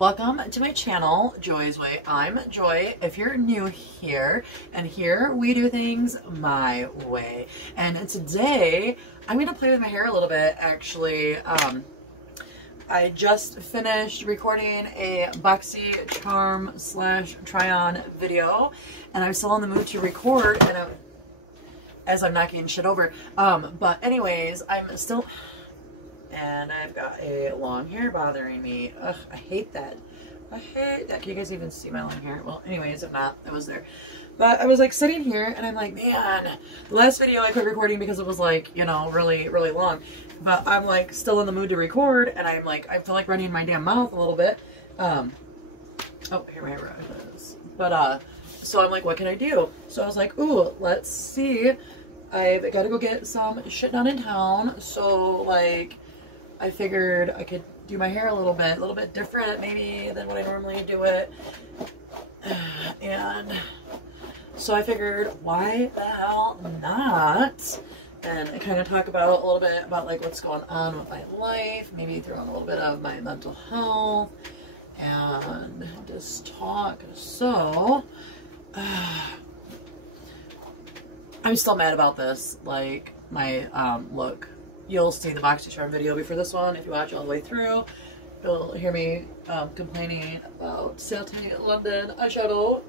Welcome to my channel, Joy's Way. I'm Joy, if you're new here, and here we do things my way. And today, I'm going to play with my hair a little bit, actually. I just finished recording a boxy charm / try-on video, and I'm still in the mood to record, and as I'm not getting shit over. But anyways, I'm still... And I've got a long hair bothering me. Ugh, I hate that. I hate that. Can you guys even see my long hair? Well, anyways, if not, it was there. But I was like sitting here and I'm like, man, the last video I quit recording because it was like, you know, really, really long. But I'm like still in the mood to record and I'm like, I feel like running my damn mouth a little bit. Oh, here my hair is. But, so I'm like, what can I do? So I was like, ooh, let's see. I've got to go get some shit done in town. So, like... I figured I could do my hair a little bit different maybe than what I normally do it. And so I figured, why the hell not? And I kind of talk about a little bit about like what's going on with my life, maybe throw in a little bit of my mental health and just talk. So I'm still mad about this, like my look. You'll see the BoxyCharm video before this one. If you watch all the way through, you'll hear me complaining about Satin London eyeshadow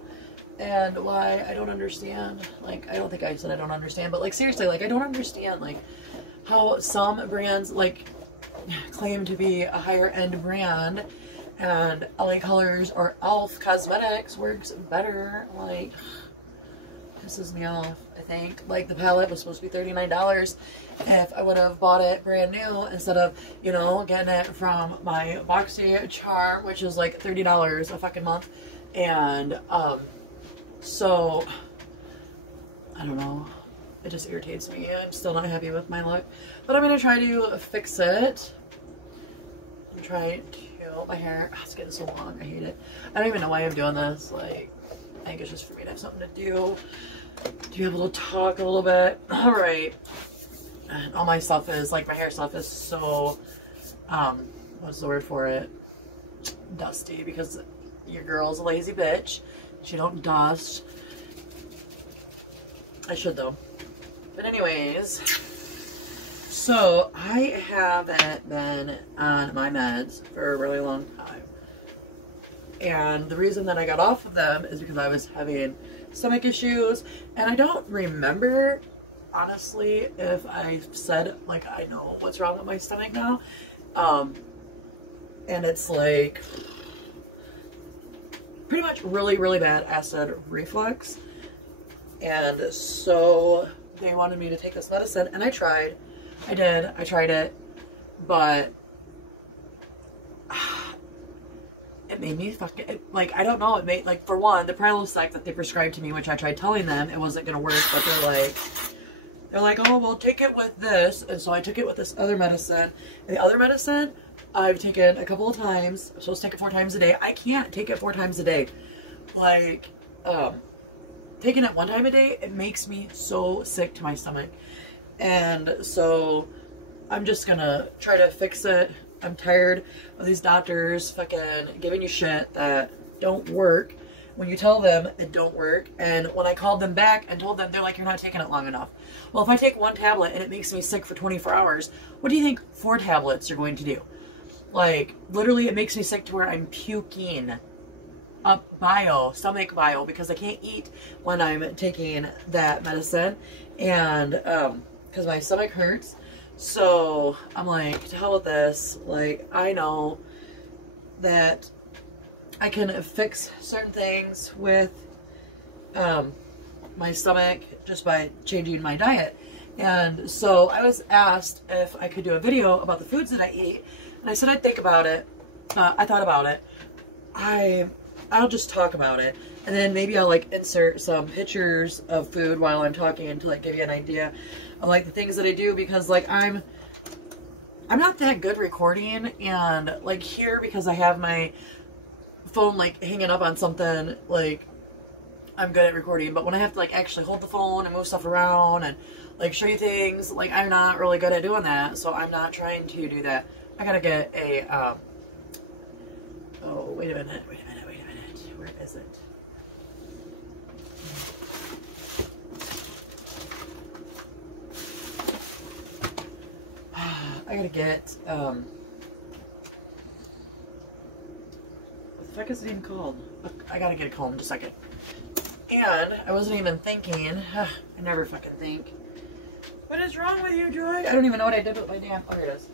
and why I don't understand. Like, I don't think I said I don't understand, but like seriously, like I don't understand like how some brands like claim to be a higher end brand and LA Colors or Elf Cosmetics works better. Like, pisses me off. I think like the palette was supposed to be $39 if I would have bought it brand new instead of, you know, getting it from my BoxyCharm, which is like $30 a fucking month. And so I don't know, it just irritates me. I'm still not happy with my look, but I'm gonna try to fix it. I'm trying to, my hair, it's getting so long, I hate it. I don't even know why I'm doing this. Like, I think it's just for me to have something to do, to be able to talk a little bit. All right. And all my stuff is, like, my hair stuff is so, what's the word for it? Dusty, because your girl's a lazy bitch. She don't dust. I should, though. But anyways, so I haven't been on my meds for a really long time. And the reason that I got off of them is because I was having stomach issues, and I don't remember honestly if I said like I know what's wrong with my stomach now, and it's like pretty much really bad acid reflux. And so they wanted me to take this medicine, and I tried it, but it made me fucking, like, I don't know, it made, like, for one, the Prilosec that they prescribed to me, which I tried telling them it wasn't gonna work, but they're like, oh, well, take it with this. And so I took it with this other medicine. And the other medicine I've taken a couple of times. I'm supposed to take it 4 times a day. I can't take it 4 times a day. Like, taking it 1 time a day, it makes me so sick to my stomach. And so I'm just gonna try to fix it. I'm tired of these doctors fucking giving you shit that don't work when you tell them it don't work. And when I called them back and told them, they're like, you're not taking it long enough. Well, if I take 1 tablet and it makes me sick for 24 hours, what do you think 4 tablets are going to do? Like, literally it makes me sick to where I'm puking up stomach bile, because I can't eat when I'm taking that medicine. And because my stomach hurts. So I'm like, to hell with this. Like, I know that I can fix certain things with my stomach just by changing my diet. And so I was asked if I could do a video about the foods that I eat, and I said I'd think about it. I thought about it. I'll just talk about it, and then maybe I'll like insert some pictures of food while I'm talking to like give you an idea of like the things that I do, because like I'm not that good recording, and like here, because I have my phone like hanging up on something, like I'm good at recording, but when I have to like actually hold the phone and move stuff around and like show you things, like I'm not really good at doing that. So I'm not trying to do that. I gotta get a wait a minute. Where is it? I gotta get, what the fuck is it even called? I gotta get a comb, just a second. And I wasn't even thinking, I never fucking think. What is wrong with you, Joy? I don't even know what I did with my damn, oh, here it is.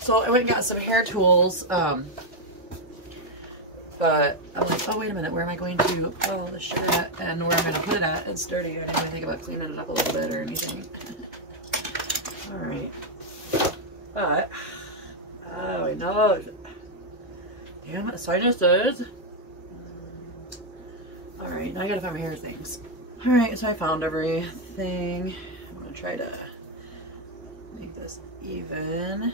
So I went and got some hair tools, but I'm like, oh, wait a minute, where am I going to pile this shit at? And where I'm going to put it at? It's dirty. I didn't even think about cleaning it up a little bit or anything. Alright. But, oh, I know. Damn it, sinuses. Alright, now I gotta find my hair things. Alright, so I found everything. I'm gonna try to make this even.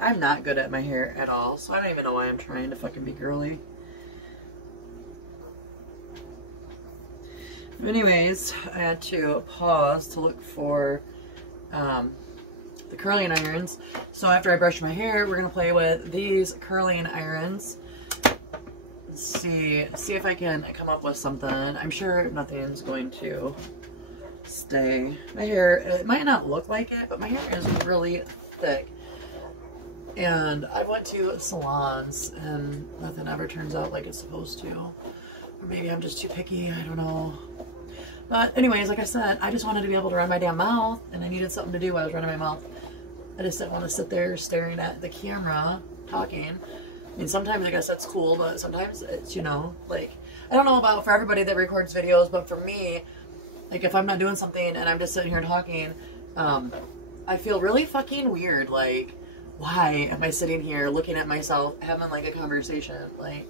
I'm not good at my hair at all, so I don't even know why I'm trying to fucking be girly. Anyways, I had to pause to look for the curling irons. So after I brush my hair, we're gonna play with these curling irons. Let's see if I can come up with something. I'm sure nothing's going to stay. My hair, it might not look like it, but my hair is really thick. And I went to salons and nothing ever turns out like it's supposed to. Or maybe I'm just too picky, I don't know. But anyways, like I said, I just wanted to be able to run my damn mouth, and I needed something to do while I was running my mouth. I just didn't want to sit there staring at the camera talking. I mean, sometimes I guess that's cool, but sometimes it's, you know, like, I don't know about for everybody that records videos, but for me, like if I'm not doing something and I'm just sitting here talking, I feel really fucking weird. Like, why am I sitting here looking at myself having like a conversation? Like,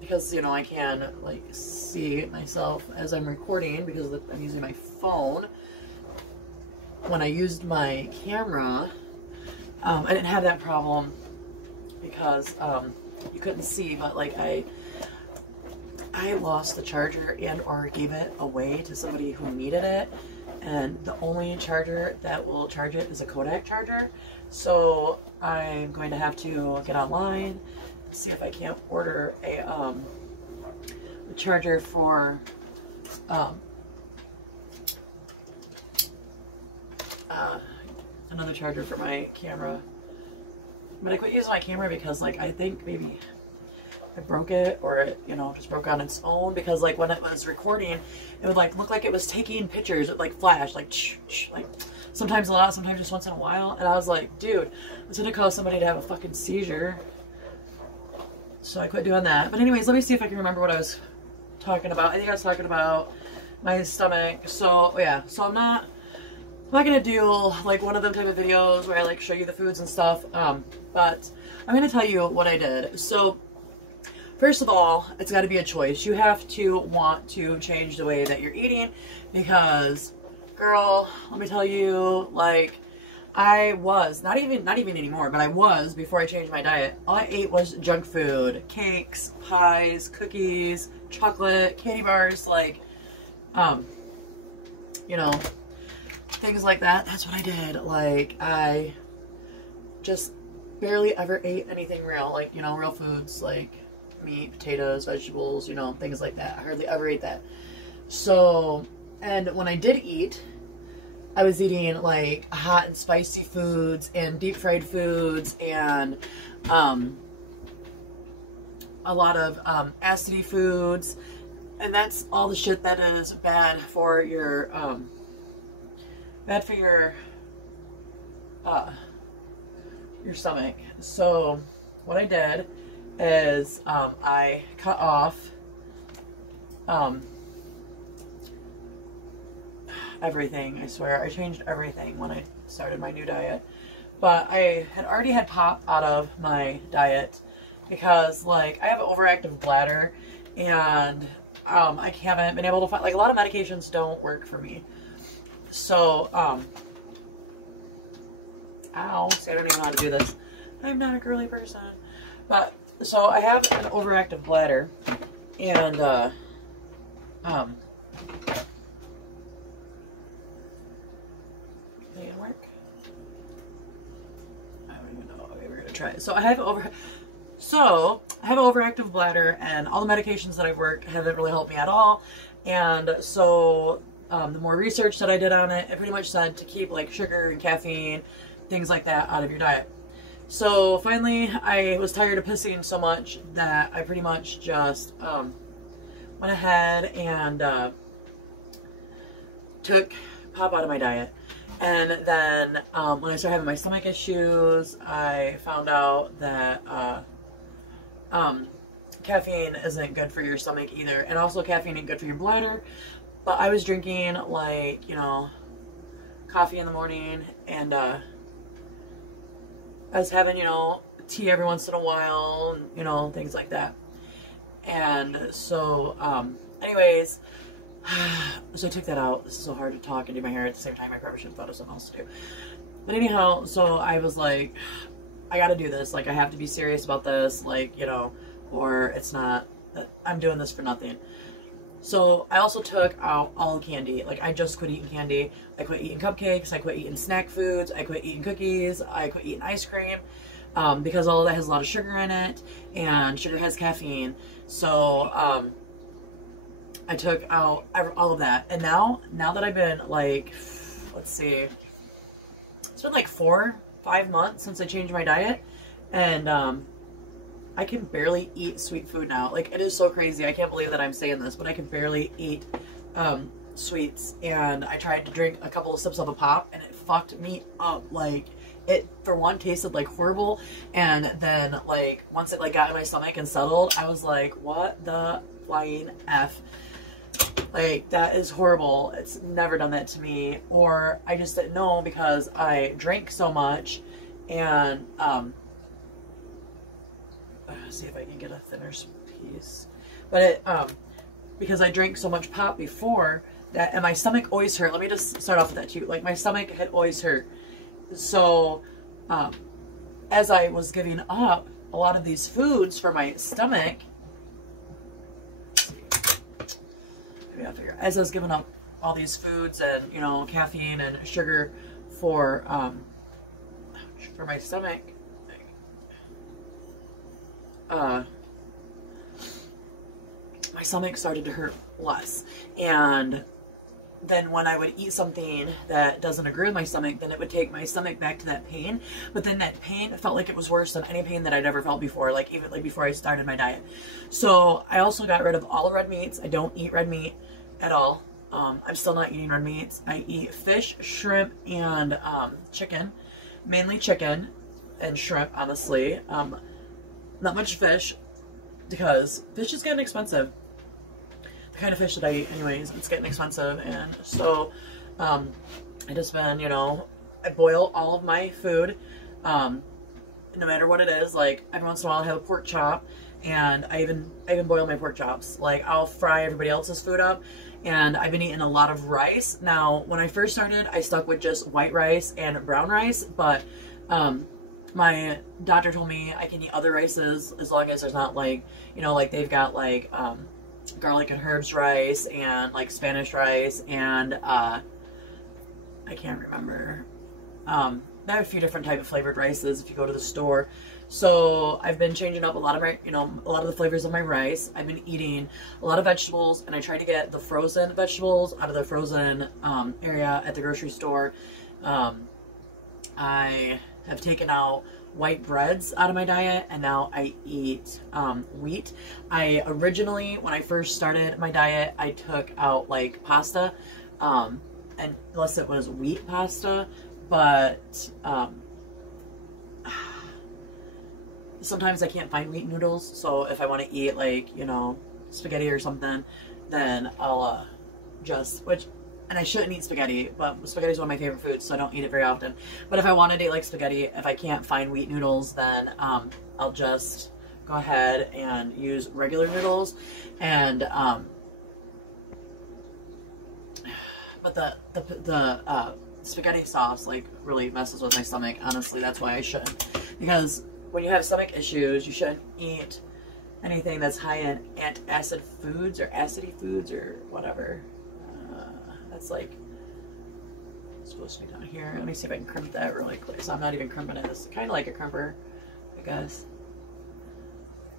because, you know, I can like see myself as I'm recording because I'm using my phone. When I used my camera, I didn't have that problem because you couldn't see, but like I lost the charger and or gave it away to somebody who needed it, and the only charger that will charge it is a Kodak charger. So I'm going to have to get online, see if I can't order a charger for another charger for my camera. But I quit using my camera because, like, I think maybe I broke it, or it, you know, just broke on its own, because like when it was recording, it would like look like it was taking pictures. It like flash, like like sometimes a lot, sometimes just once in a while. And I was like, dude, it's gonna cause somebody to have a fucking seizure. So I quit doing that. But anyways, let me see if I can remember what I was talking about. I think I was talking about my stomach. So yeah, so I'm not gonna do like one of them type of videos where I like show you the foods and stuff. But I'm gonna tell you what I did. So first of all, it's got to be a choice. You have to want to change the way that you're eating, because, girl, let me tell you, like, I was, not even anymore, but I was, before I changed my diet, all I ate was junk food, cakes, pies, cookies, chocolate, candy bars, like, you know, things like that. That's what I did. Like, I just barely ever ate anything real, like, you know, real foods, like meat, potatoes, vegetables, you know, things like that. I hardly ever ate that. So, and when I did eat, I was eating like hot and spicy foods and deep fried foods and a lot of acidy foods, and that's all the shit that is bad for your stomach. So what I did is I cut off everything. I swear, I changed everything when I started my new diet. But I had already had pop out of my diet because, like, I have an overactive bladder, and I haven't been able to find, like, a lot of medications don't work for me. So, ow, see, I don't even know how to do this. I'm not a girly person. But so I have an overactive bladder, and didn't work. try it. So I have an overactive bladder, and all the medications that I've worked haven't really helped me at all. And so the more research that I did on it, it pretty much said to keep like sugar and caffeine, things like that, out of your diet. So finally, I was tired of pissing so much that I pretty much just went ahead and took pop out of my diet. And then when I started having my stomach issues, I found out that caffeine isn't good for your stomach either. And also caffeine ain't good for your bladder. But I was drinking, like, you know, coffee in the morning, and I was having, you know, tea every once in a while, and, you know, things like that. And so, anyways, so I took that out. This is so hard to talk and do my hair at the same time. I probably should have thought of something else to do. But anyhow, so I was like, I gotta do this. Like, I have to be serious about this, like, you know, or it's not, I'm doing this for nothing. So I also took out all candy. Like, I just quit eating candy. I quit eating cupcakes. I quit eating snack foods. I quit eating cookies. I quit eating ice cream because all of that has a lot of sugar in it, and sugar has caffeine. So I took out all of that. And now that I've been, like, let's see, it's been like 4-5 months since I changed my diet, and I can barely eat sweet food now. Like, it is so crazy. I can't believe that I'm saying this, but I can barely eat sweets. And I tried to drink a couple of sips of a pop, and it fucked me up. Like, it, for one, tasted like horrible. And then, like, once it, like, got in my stomach and settled, I was like, what the flying F? Like, that is horrible. It's never done that to me. Or I just didn't know because I drank so much, and see if I can get a thinner piece. But it, because I drank so much pop before that, and my stomach always hurt. Let me just start off with that too. Like, my stomach had always hurt. So, as I was giving up a lot of these foods for my stomach, maybe I'll figure, as I was giving up all these foods and, you know, caffeine and sugar for my stomach, my stomach started to hurt less. And then when I would eat something that doesn't agree with my stomach, then it would take my stomach back to that pain. But then that pain felt like it was worse than any pain that I'd ever felt before, like even like before I started my diet. So I also got rid of all red meats. I don't eat red meat at all. I'm still not eating red meats. I eat fish, shrimp, and chicken. Mainly chicken and shrimp, honestly. Not much fish, because fish is getting expensive. The kind of fish that I eat anyways, it's getting expensive. And so I just been, you know, I boil all of my food, no matter what it is. Like, every once in a while I have a pork chop, and I even boil my pork chops. Like, I'll fry everybody else's food up. And I've been eating a lot of rice. Now, when I first started, I stuck with just white rice and brown rice, but my doctor told me I can eat other rices as long as there's not, like, you know, like, they've got, like, garlic and herbs rice, and, like, Spanish rice, and, I can't remember. They have a few different type of flavored rices if you go to the store. So I've been changing up a lot of my, you know, a lot of the flavors of my rice. I've been eating a lot of vegetables, and I try to get the frozen vegetables out of the frozen area at the grocery store. I have taken out white breads out of my diet, and now I eat wheat. I originally, when I first started my diet, I took out, like, pasta, and unless it was wheat pasta, but sometimes I can't find wheat noodles, so if I want to eat, like, you know, spaghetti or something, then I'll and I shouldn't eat spaghetti, but spaghetti is one of my favorite foods, so I don't eat it very often. But if I want to eat, like, spaghetti, if I can't find wheat noodles, then I'll just go ahead and use regular noodles. And but the spaghetti sauce, like, really messes with my stomach. Honestly, that's why I shouldn't. Because when you have stomach issues, you shouldn't eat anything that's high in antacid foods or acidy foods or whatever. That's, like, supposed to be down here. Let me see if I can crimp that really quick. So I'm not even crimping it. It's kind of like a crimper. I guess.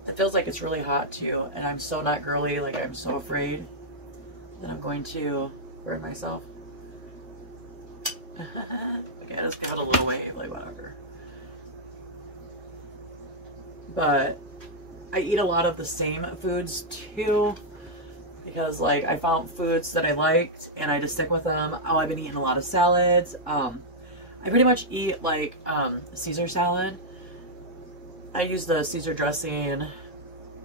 It feels like it's really hot too, and I'm so not girly. Like, I'm so afraid that I'm going to burn myself. Okay, I just got a little wave, like whatever. But I eat a lot of the same foods too, because like I found foods that I liked and I just stick with them. Oh, I've been eating a lot of salads. I pretty much eat like Caesar salad. I use the Caesar dressing,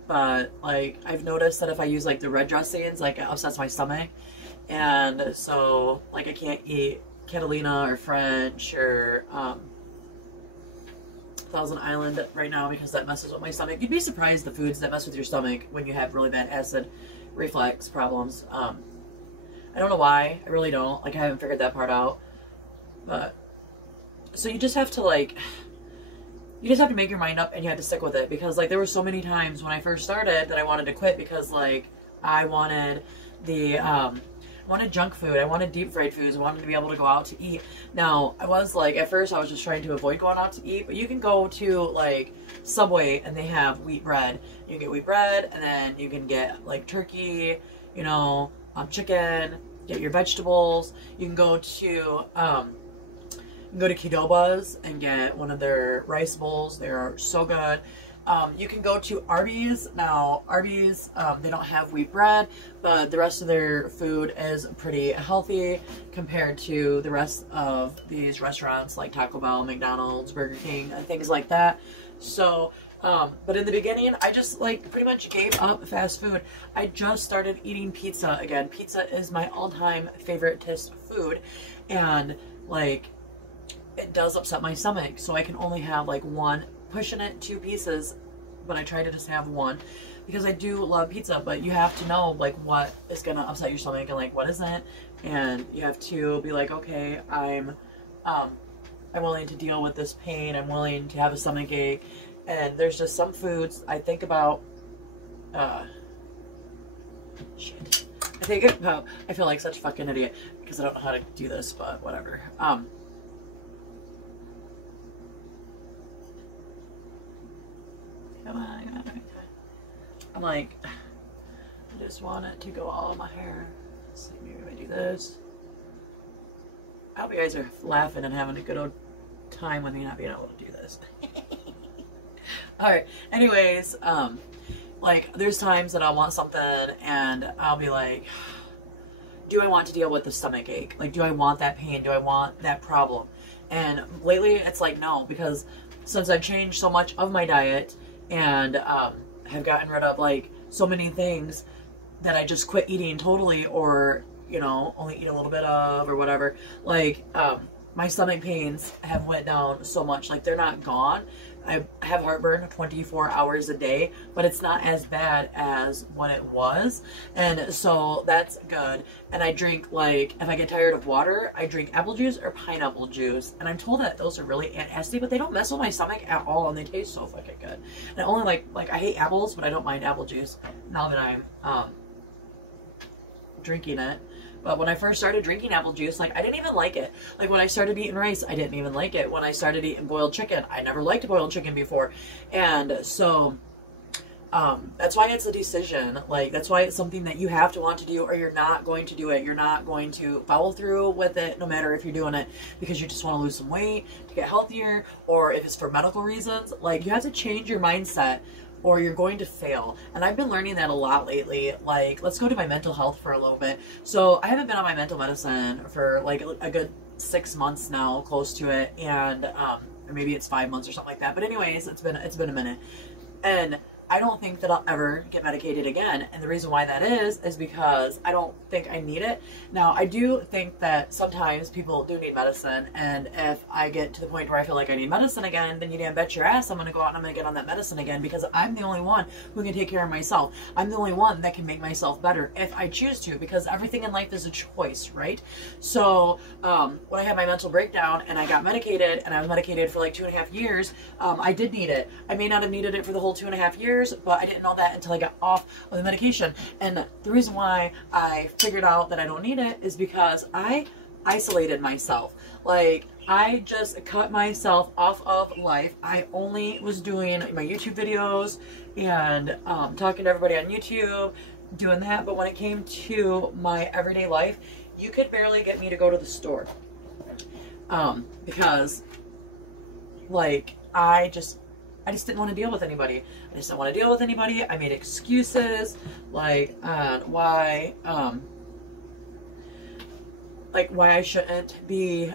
but like I've noticed that if I use like the red dressings, like it upsets my stomach, and so like I can't eat Catalina or French or Thousand Island right now because that messes with my stomach. You'd be surprised the foods that mess with your stomach when you have really bad acid reflux problems. I don't know why. I really don't. Like, I haven't figured that part out. But so you just have to like, you just have to make your mind up and you have to stick with it, because like there were so many times when I first started that I wanted to quit because like I wanted the I wanted junk food. I wanted deep fried foods. I wanted to be able to go out to eat. Now, I was like, at first I was just trying to avoid going out to eat, but you can go to like Subway and they have wheat bread. You can get wheat bread, and then you can get like turkey, you know, chicken, get your vegetables. You can go to Qdoba's and get one of their rice bowls. They're so good. You can go to Arby's. Now, Arby's, they don't have wheat bread, but the rest of their food is pretty healthy compared to the rest of these restaurants like Taco Bell, McDonald's, Burger King, and things like that. So, but in the beginning, I just like pretty much gave up fast food. I just started eating pizza again. Pizza is my all-time favorite taste food, and like it does upset my stomach, so I can only have like one, pushing it 2 pieces, but I try to just have one because I do love pizza. But you have to know like what is gonna upset your stomach and like what isn't, and you have to be like, okay, I'm willing to deal with this pain. I'm willing to have a stomach ache. And there's just some foods I think about. Shit. I feel like such a fucking idiot because I don't know how to do this, but whatever. Come on. I'm like, I just want it to go all in my hair. Let's see, maybe if I do this. I hope you guys are laughing and having a good old time with me not being able to do this. Alright, anyways, like, there's times that I'll want something and I'll be like, do I want to deal with the stomach ache? Like, do I want that pain? Do I want that problem? And lately, it's like, no, because since I've changed so much of my diet and have gotten rid of, like, so many things that I just quit eating totally, or, you know, only eat a little bit of, or whatever, like, my stomach pains have went down so much. Like, they're not gone. I have heartburn 24 hours a day, but it's not as bad as what it was. And so that's good. And I drink, like, if I get tired of water, I drink apple juice or pineapple juice. And I'm told that those are really antacidy, but they don't mess with my stomach at all, and they taste so fucking good. And I only like I hate apples, but I don't mind apple juice now that I'm drinking it. But when I first started drinking apple juice, like, I didn't even like it. Like, when I started eating rice, I didn't even like it. When I started eating boiled chicken, I never liked boiled chicken before. And so, that's why it's a decision. Like, that's why it's something that you have to want to do, or you're not going to do it. You're not going to follow through with it, no matter if you're doing it because you just want to lose some weight, to get healthier, or if it's for medical reasons. Like, you have to change your mindset, or you're going to fail. And I've been learning that a lot lately. Like, let's go to my mental health for a little bit. So I haven't been on my mental medicine for like a good 6 months now, close to it, and or maybe it's 5 months or something like that. But anyways, it's been a minute, and I don't think that I'll ever get medicated again. And the reason why that is because I don't think I need it. Now, I do think that sometimes people do need medicine. And if I get to the point where I feel like I need medicine again, then you damn bet your ass I'm going to go out and I'm going to get on that medicine again, because I'm the only one who can take care of myself. I'm the only one that can make myself better if I choose to, because everything in life is a choice, right? So when I had my mental breakdown and I got medicated, and I was medicated for like 2.5 years, I did need it. I may not have needed it for the whole 2.5 years, but I didn't know that until I got off of the medication. And the reason why I figured out that I don't need it is because I isolated myself. Like, I just cut myself off of life. I only was doing my YouTube videos and talking to everybody on YouTube, doing that. But when it came to my everyday life, you could barely get me to go to the store. Because, like, I just didn't want to deal with anybody. I just didn't want to deal with anybody. I made excuses, like, why I shouldn't be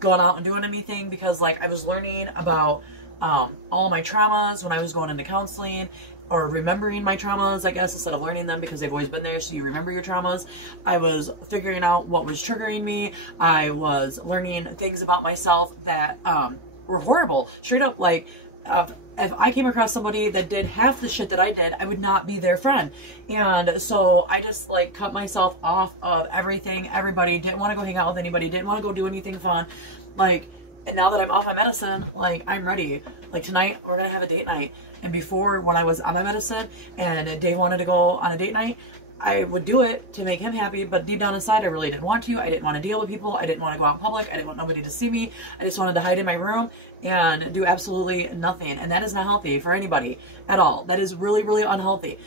going out and doing anything, because, like, I was learning about all my traumas when I was going into counseling, or remembering my traumas, I guess, instead of learning them, because they've always been there, so you remember your traumas. I was figuring out what was triggering me. I was learning things about myself that were horrible. Straight up, like, if I came across somebody that did half the shit that I did, I would not be their friend. And so I just, like, cut myself off of everything, everybody. Didn't want to go hang out with anybody. Didn't want to go do anything fun. Like, and now that I'm off my medicine, like, I'm ready. Like, tonight, we're going to have a date night. And before, when I was on my medicine and Dave wanted to go on a date night, I would do it to make him happy, but deep down inside, I really didn't want to. I didn't want to deal with people. I didn't want to go out in public. I didn't want nobody to see me. I just wanted to hide in my room and do absolutely nothing. And that is not healthy for anybody at all. That is really, really unhealthy.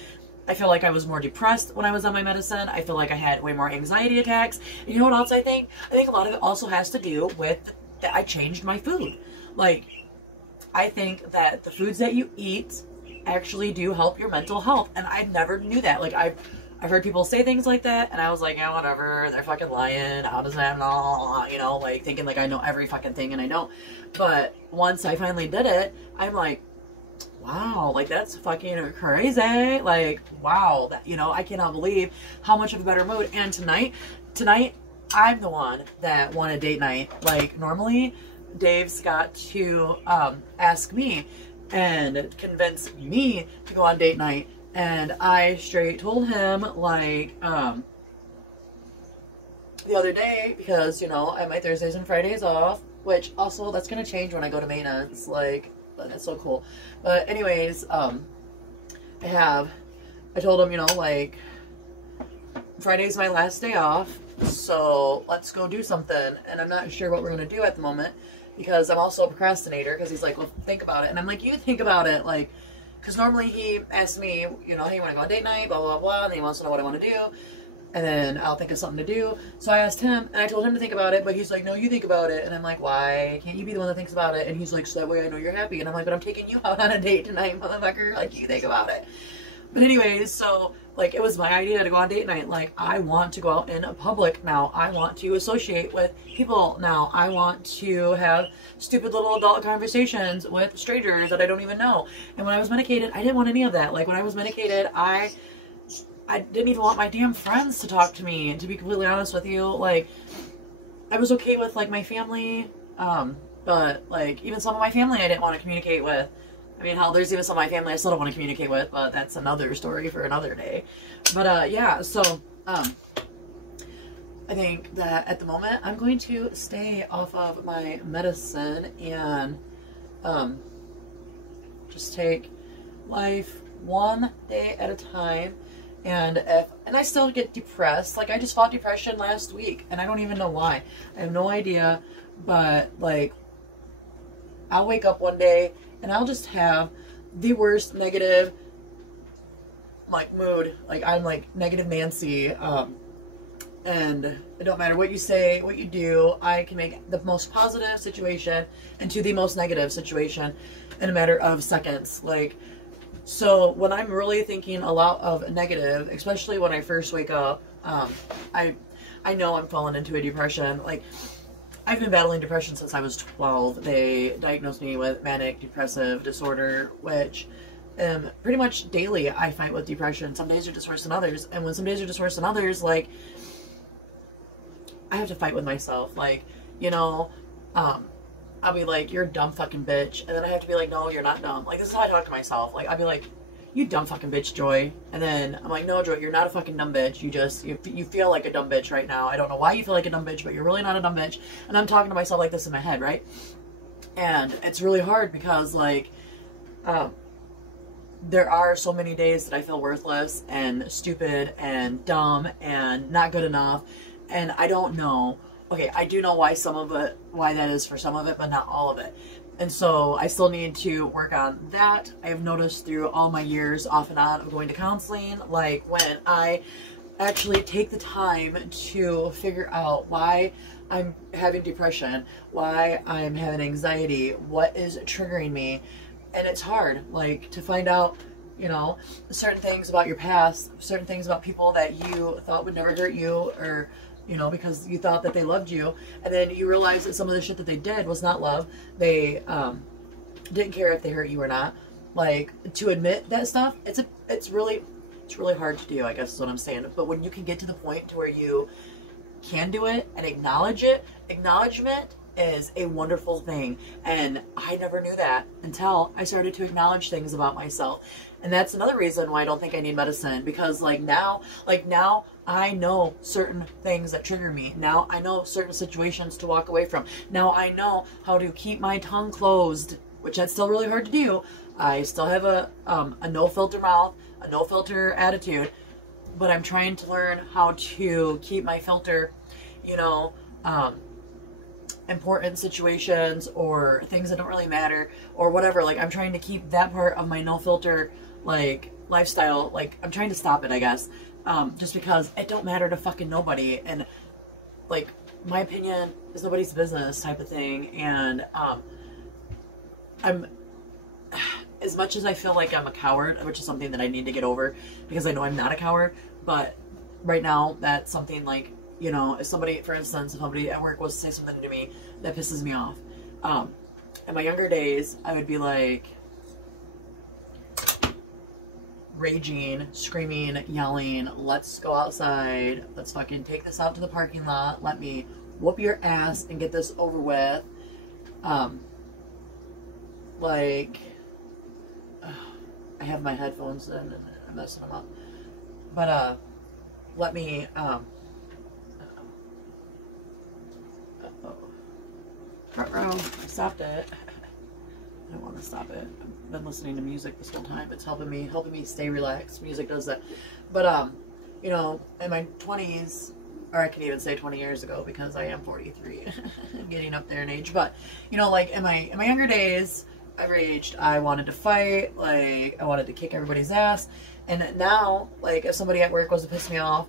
I feel like I was more depressed when I was on my medicine. I feel like I had way more anxiety attacks. And you know what else I think? I think a lot of it also has to do with that I changed my food. Like, I think that the foods that you eat actually do help your mental health. And I never knew that. Like, I've heard people say things like that, and I was like, yeah, whatever, they're fucking lying, how does that know, you know, like, thinking like I know every fucking thing, and I don't. But once I finally did it, I'm like, wow, like, that's fucking crazy. Like, wow, that, you know, I cannot believe how much of a better mood. And tonight, I'm the one that won a date night. Like, normally, Dave's got to ask me and convince me to go on date night. And I straight told him, like, the other day, because, you know, I have my Thursdays and Fridays off, which also, that's going to change when I go to maintenance, like, that's so cool. But anyways, I told him, you know, like, Friday's my last day off, so let's go do something. And I'm not sure what we're going to do at the moment, because I'm also a procrastinator, because he's like, well, think about it. And I'm like, you think about it, like, because normally he asks me, you know, hey, you want to go on date night, blah, blah, blah, and then he wants to know what I want to do, and then I'll think of something to do. So I asked him, and I told him to think about it, but he's like, no, you think about it. And I'm like, why can't you be the one that thinks about it? And he's like, so that way I know you're happy. And I'm like, but I'm taking you out on a date tonight, motherfucker. Like, you think about it. But anyways, so, like, it was my idea to go on date night. Like, I want to go out in public now. I want to associate with people now. I want to have stupid little adult conversations with strangers that I don't even know. And when I was medicated, I didn't want any of that. Like, when I was medicated, I didn't even want my damn friends to talk to me, to be completely honest with you. Like, I was okay with, like, my family, but, like, even some of my family I didn't want to communicate with. I mean, hell, there's even some of my family I still don't want to communicate with, but that's another story for another day. But, yeah, so, I think that at the moment, I'm going to stay off of my medicine and, just take life one day at a time. And I still get depressed. Like, I just fought depression last week, and I don't even know why. I have no idea, but, like, I'll wake up one day, and I'll just have the worst negative, like, mood. Like, I'm, like, negative Nancy, and it don't matter what you say, what you do, I can make the most positive situation into the most negative situation in a matter of seconds. Like, so when I'm really thinking a lot of negative, especially when I first wake up, I know I'm falling into a depression. Like, I've been battling depression since I was 12. They diagnosed me with manic depressive disorder, which pretty much daily I fight with depression. Some days are just worse than others. And when some days are just worse than others, like, I have to fight with myself. Like, you know, I'll be like, you're a dumb fucking bitch. And then I have to be like, no, you're not dumb. Like, this is how I talk to myself. Like, I'll be like, you dumb fucking bitch, Joy. And then I'm like, no, Joy, you're not a fucking dumb bitch. You feel like a dumb bitch right now. I don't know why you feel like a dumb bitch, but you're really not a dumb bitch. And I'm talking to myself like this in my head, right? And it's really hard because, like, there are so many days that I feel worthless and stupid and dumb and not good enough. And I don't know. Okay, I do know why that is for some of it, but not all of it. And so I still need to work on that. I have noticed through all my years off and on of going to counseling, like when I actually take the time to figure out why I'm having depression, why I'm having anxiety, what is triggering me. And it's hard, like, to find out, you know, certain things about your past, certain things about people that you thought would never hurt you, or, you know, because you thought that they loved you, and then you realize that some of the shit that they did was not love. They didn't care if they hurt you or not. Like, to admit that stuff, it's really hard to do, I guess is what I'm saying. But when you can get to the point to where you can do it and acknowledge it, acknowledgement is a wonderful thing. And I never knew that until I started to acknowledge things about myself. And that's another reason why I don't think I need medicine, because now I know certain things that trigger me. Now I know certain situations to walk away from. Now I know how to keep my tongue closed, which that's still really hard to do. I still have a no filter mouth, a no filter attitude, but I'm trying to learn how to keep my filter, you know, important situations or things that don't really matter or whatever. Like, I'm trying to keep that part of my no filter, like, lifestyle. Like, I'm trying to stop it, I guess, just because it don't matter to fucking nobody. And, like, my opinion is nobody's business type of thing. And I'm, as much as I feel like I'm a coward, which is something that I need to get over, because I know I'm not a coward, but right now that's something, like, you know, if somebody, for instance, if somebody at work was to say something to me that pisses me off, in my younger days, I would be like raging, screaming, yelling, let's go outside, let's fucking take this out to the parking lot, let me whoop your ass and get this over with. Like, I have my headphones in and I'm messing them up, but let me I stopped it. I don't want to stop it. I've been listening to music this whole time. It's helping me stay relaxed. Music does that. But you know, in my 20s, or I can even say 20 years ago, because I am 43. I'm getting up there in age. But, you know, like, in my younger days, I raged. I wanted to fight. Like, I wanted to kick everybody's ass. And now, like, if somebody at work was to piss me off,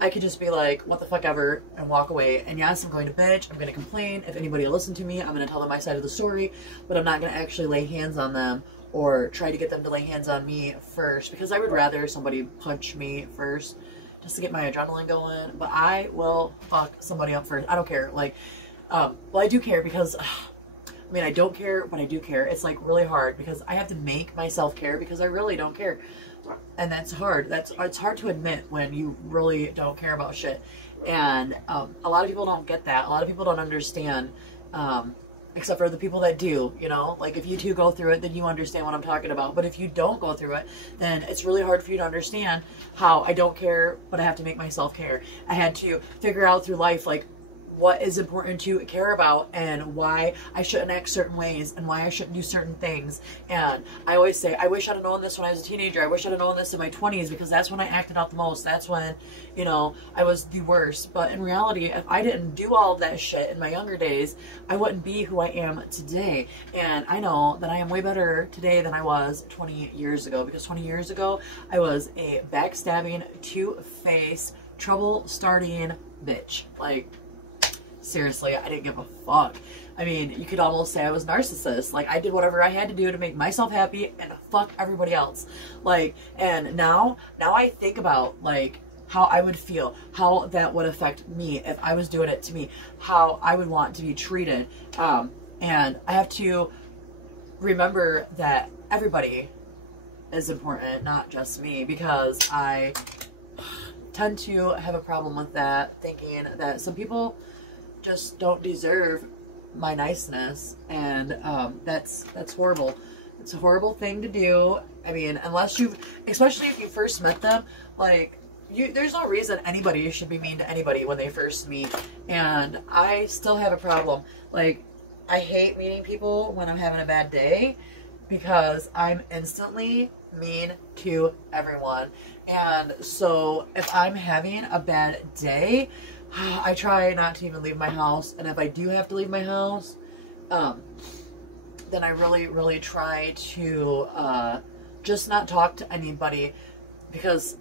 I could just be like, what the fuck ever, and walk away. And yes, I'm going to bitch, I'm going to complain. If anybody will listen to me, I'm going to tell them my side of the story, but I'm not going to actually lay hands on them or try to get them to lay hands on me first, because I would rather somebody punch me first just to get my adrenaline going. But I will fuck somebody up first. I don't care. Like, well, I do care, because I mean, I don't care, but I do care. It's, like, really hard, because I have to make myself care, because I really don't care. And that's hard. It's hard to admit when you really don't care about shit. And a lot of people don't get that. A lot of people don't understand, except for the people that do, you know? Like, if you two go through it, then you understand what I'm talking about. But if you don't go through it, then it's really hard for you to understand how I don't care, but I have to make myself care. I had to figure out through life, like, what is important to care about, and why I shouldn't act certain ways, and why I shouldn't do certain things. And I always say, I wish I'd have known this when I was a teenager. I wish I'd have known this in my 20s, because that's when I acted out the most. That's when, you know, I was the worst. But in reality, if I didn't do all of that shit in my younger days, I wouldn't be who I am today. And I know that I am way better today than I was 20 years ago, because 20 years ago, I was a backstabbing, two-faced, trouble-starting bitch. Like, seriously, I didn't give a fuck. I mean, you could almost say I was narcissist. Like, I did whatever I had to do to make myself happy and fuck everybody else. Like, and now I think about, like, how I would feel, how that would affect me if I was doing it to me, how I would want to be treated. And I have to remember that everybody is important, not just me, because I tend to have a problem with that, thinking that some people just don't deserve my niceness, and that's horrible. It's a horrible thing to do. I mean, unless you've, especially if you first met them, like, there's no reason anybody should be mean to anybody when they first meet. And I still have a problem. Like, I hate meeting people when I'm having a bad day, because I'm instantly mean to everyone. And so if I'm having a bad day, I try not to even leave my house. And if I do have to leave my house, then I really, really try to just not talk to anybody, because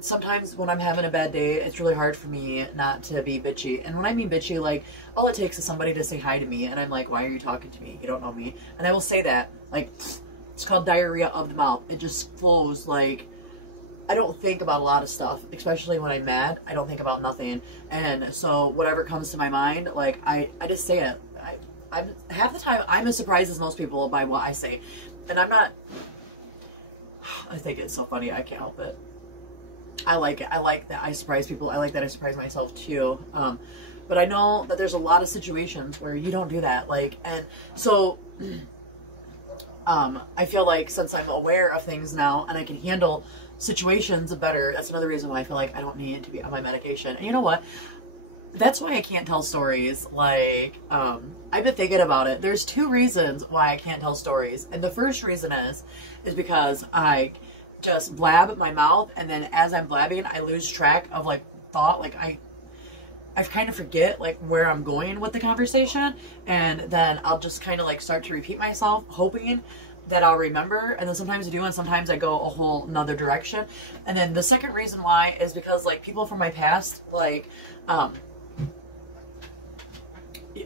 sometimes when I'm having a bad day, it's really hard for me not to be bitchy. And when I mean bitchy, like, all it takes is somebody to say hi to me, and I'm like, why are you talking to me? You don't know me. And I will say that. Like, it's called diarrhea of the mouth. It just flows. Like, I don't think about a lot of stuff, especially when I'm mad. I don't think about nothing. And so whatever comes to my mind, like, I just say it. I'm half the time, I'm as surprised as most people by what I say. And I'm not, I think it's so funny. I can't help it. I like it. I like that I surprise people. I like that I surprise myself too. But I know that there's a lot of situations where you don't do that. Like, and so, I feel like since I'm aware of things now and I can handle situations better, that's another reason why I feel like I don't need to be on my medication. And you know what? That's why I can't tell stories. Like, I've been thinking about it. There's 2 reasons why I can't tell stories. And the first reason is because I just blab my mouth, and then as I'm blabbing, I lose track of, like, thought. Like, I kind of forget, like, where I'm going with the conversation, and then I'll just kind of, like, start to repeat myself, hoping that I'll remember. And then sometimes I do, and sometimes I go a whole nother direction. And then the second reason why is because, like, people from my past, like,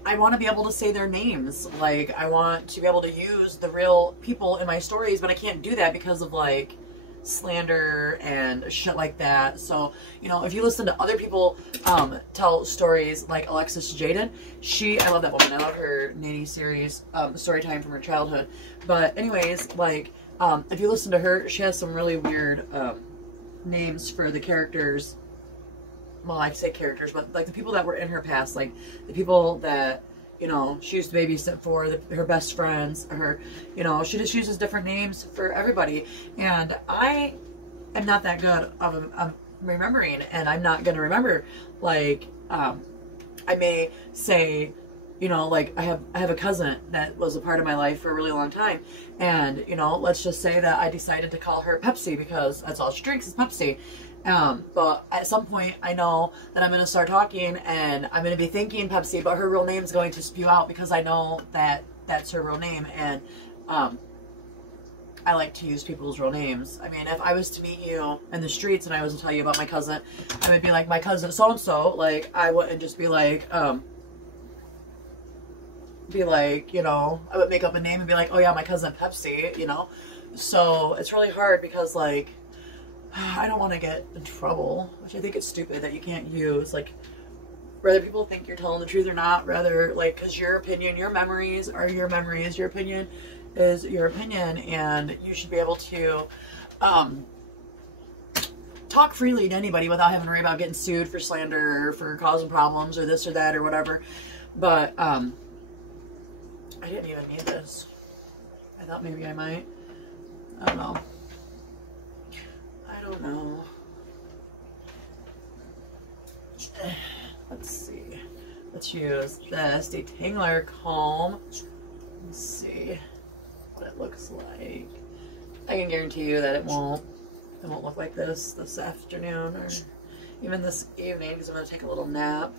I want to be able to say their names. Like, I want to be able to use the real people in my stories, but I can't do that because of, like, slander and shit like that. So, you know, if you listen to other people tell stories, like Alexis Jaden, I love that woman. I love her nanny series, story time from her childhood. But anyways, like, if you listen to her, she has some really weird names for the characters. Well, I say characters, but like the people that were in her past, like the people that, you know, she used to babysit for, her best friends, her, you know, she just uses different names for everybody. And I am not that good of remembering, and I'm not going to remember, like, I may say, you know, like, I have a cousin that was a part of my life for a really long time. And, you know, let's just say that I decided to call her Pepsi because that's all she drinks is Pepsi. But at some point I know that I'm going to start talking and I'm going to be thinking Pepsi, but her real name is going to spew out because I know that that's her real name. And, I like to use people's real names. I mean, if I was to meet you in the streets and I was to tell you about my cousin, I would be like, my cousin so-and-so. Like, I wouldn't just be like, you know, I would make up a name and be like, oh yeah, my cousin Pepsi, you know? So it's really hard because, like, I don't want to get in trouble, which I think it's stupid that you can't use, like, whether people think you're telling the truth or not, rather, like, because your opinion, your memories are your memories, your opinion is your opinion, and you should be able to talk freely to anybody without having to worry about getting sued for slander or for causing problems or this or that or whatever. But I didn't even need this. I thought maybe I might. I don't know. I don't know. Let's see. Let's use this detangler comb. Let's see what it looks like. I can guarantee you that it won't look like this afternoon or even this evening, because I'm going to take a little nap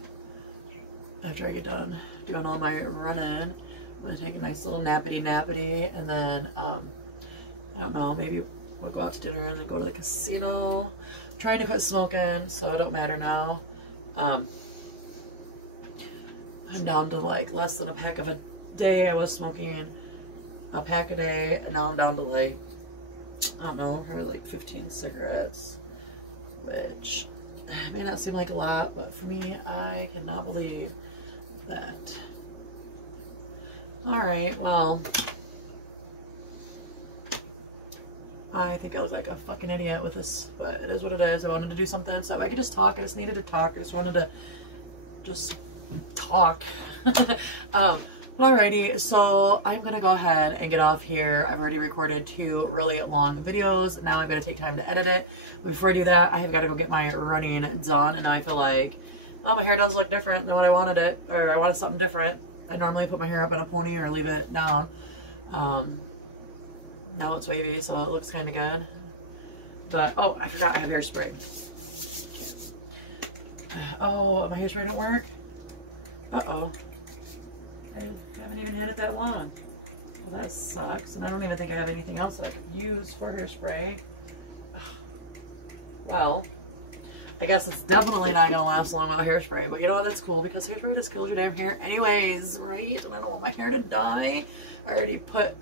after I get done doing all my running. I'm going to take a nice little nappity, and then, I don't know, maybe we'll go out to dinner and then go to the casino. I'm trying to quit smoking, so it don't matter now. I'm down to, like, less than a pack of a day. I was smoking a pack a day, and now I'm down to, like, I don't know, probably like 15 cigarettes, which may not seem like a lot, but for me, I cannot believe that. Alright, well, I think I look like a fucking idiot with this, but it is what it is. I wanted to do something, so if I could just talk. I just needed to talk. I just wanted to just talk. Alrighty, so I'm going to go ahead and get off here. I've already recorded 2 really long videos. Now I'm going to take time to edit it. Before I do that, I have got to go get my running done, and now I feel like, oh, my hair does look different than what I wanted it, or I wanted something different. I normally put my hair up in a pony or leave it down. Now it's wavy, so it looks kind of good. But, oh, I forgot I have hairspray. Oh, my hairspray didn't work? Uh-oh. I haven't even had it that long. Well, that sucks. And I don't even think I have anything else that I could use for hairspray. Well, I guess it's definitely not going to last long without hairspray. But you know what? That's cool because hairspray just kills your damn hair anyways, right? And I don't want my hair to die. I already put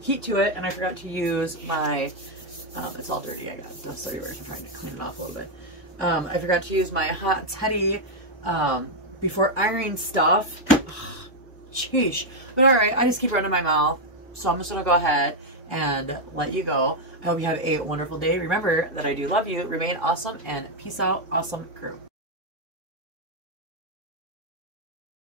heat to it, and I forgot to use my... it's all dirty. I got dust everywhere, so I'm trying to clean it off a little bit. I forgot to use my Hot Teddy before ironing stuff. Sheesh. But alright, I just keep running my mouth. So I'm just going to go ahead and let you go. I hope you have a wonderful day. Remember that I do love you. Remain awesome and peace out, awesome crew.